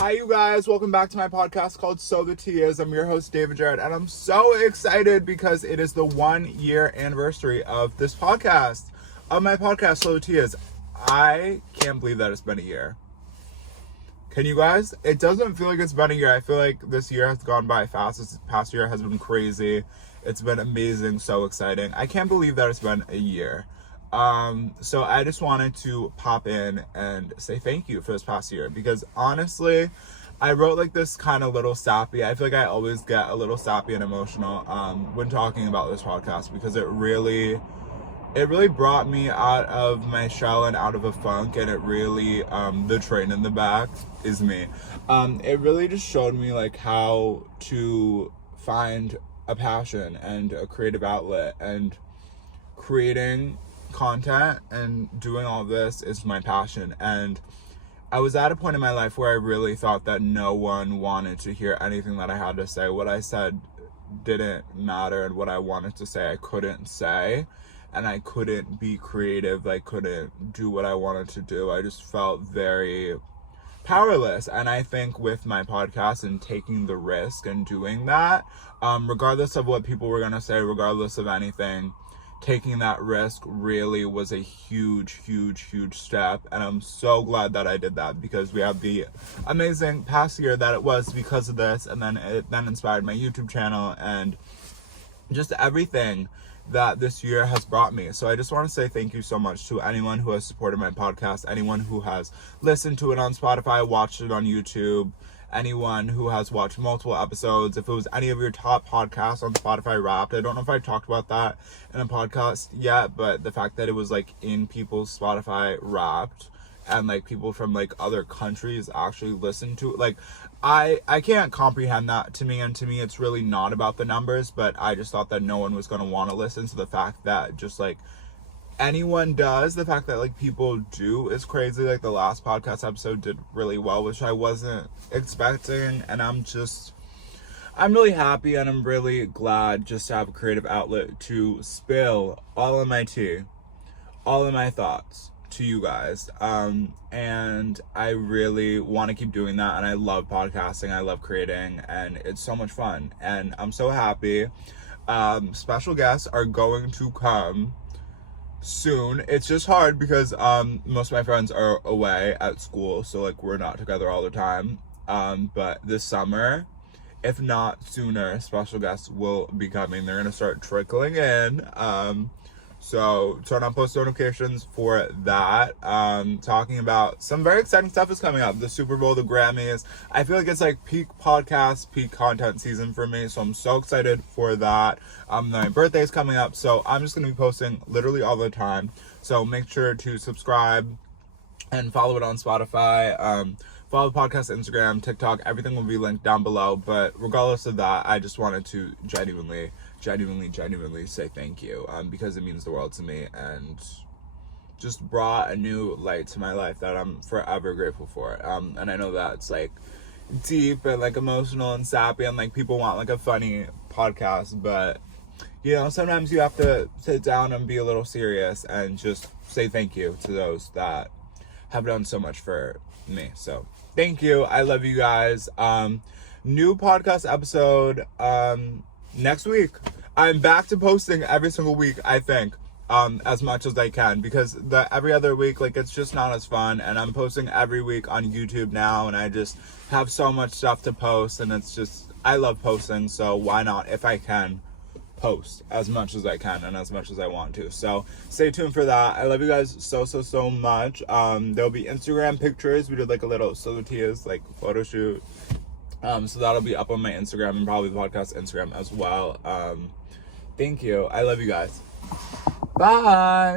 Hi, you guys. Welcome back to my podcast called So the Tea Is. I'm your host, David Jarrett, and I'm so excited because it is the 1-year anniversary of this podcast, of my podcast, So the Tea Is. I can't believe that it's been a year. Can you guys? It doesn't feel like it's been a year. I feel like this year has gone by fast. This past year has been crazy. It's been amazing, so exciting. I can't believe that it's been a year. So I just wanted to pop in and say thank you for this past year, because honestly, I wrote like this kind of little sappy. I feel like I always get a little sappy and emotional when talking about this podcast, because it really brought me out of my shell and out of a funk, and it really the train in the back is me. It really just showed me like how to find a passion and a creative outlet, and creating content and doing all this is my passion. And I was at a point in my life where I really thought that no one wanted to hear anything that I had to say. What I said didn't matter, and what I wanted to say I couldn't say, and I couldn't be creative. I couldn't do what I wanted to do. I just felt very powerless. And I think with my podcast and taking the risk and doing that, regardless of what people were gonna say, regardless of anything, taking that risk really was a huge step. And I'm so glad that I did that, because we have the amazing past year that it was because of this. And then it then inspired my YouTube channel and just everything that this year has brought me. So I just want to say thank you so much to anyone who has supported my podcast, anyone who has listened to it on Spotify, watched it on YouTube, anyone who has watched multiple episodes. If it was any of your top podcasts on Spotify Wrapped, I don't know if I talked about that in a podcast yet, but the fact that it was like in people's Spotify Wrapped, and like people from like other countries actually listen to it, like I can't comprehend that to me. And to me, it's really not about the numbers, but I just thought that no one was going to want to listen. So the fact that just like anyone does, the fact that like people do is crazy. Like the last podcast episode did really well, which I wasn't expecting. And I'm really happy, and I'm really glad just to have a creative outlet to spill all of my tea, all of my thoughts to you guys. And I really want to keep doing that. And I love podcasting. I love creating, and it's so much fun. And I'm so happy. Special guests are going to come soon. It's just hard because most of my friends are away at school, so like we're not together all the time. But this summer, if not sooner, special guests will be coming. They're gonna start trickling in. So turn on post notifications for that. Talking about some very exciting stuff is coming up. The Super Bowl, the Grammys. I feel like it's like peak podcast, peak content season for me. So I'm so excited for that. My birthday is coming up, so I'm just going to be posting literally all the time. So make sure to subscribe and follow it on Spotify. Follow the podcast, Instagram, TikTok. Everything will be linked down below. But regardless of that, I just wanted to genuinely say thank you, because it means the world to me, and just brought a new light to my life that I'm forever grateful for. And I know that's like deep and like emotional and sappy, and like people want like a funny podcast, but you know, sometimes you have to sit down and be a little serious and just say thank you to those that have done so much for me. So thank you. I love you guys. New podcast episode next week. I'm back to posting every single week, I think, as much as I can, because the every other week, like, it's just not as fun. And I'm posting every week on YouTube now, and I just have so much stuff to post, and it's just, I love posting, so why not, if I can, post as much as I can and as much as I want to. So stay tuned for that. I love you guys so much. There'll be Instagram pictures. We did like a little Solotias like photo shoot. So that'll be up on my Instagram, and probably the podcast Instagram as well. Thank you. I love you guys. Bye.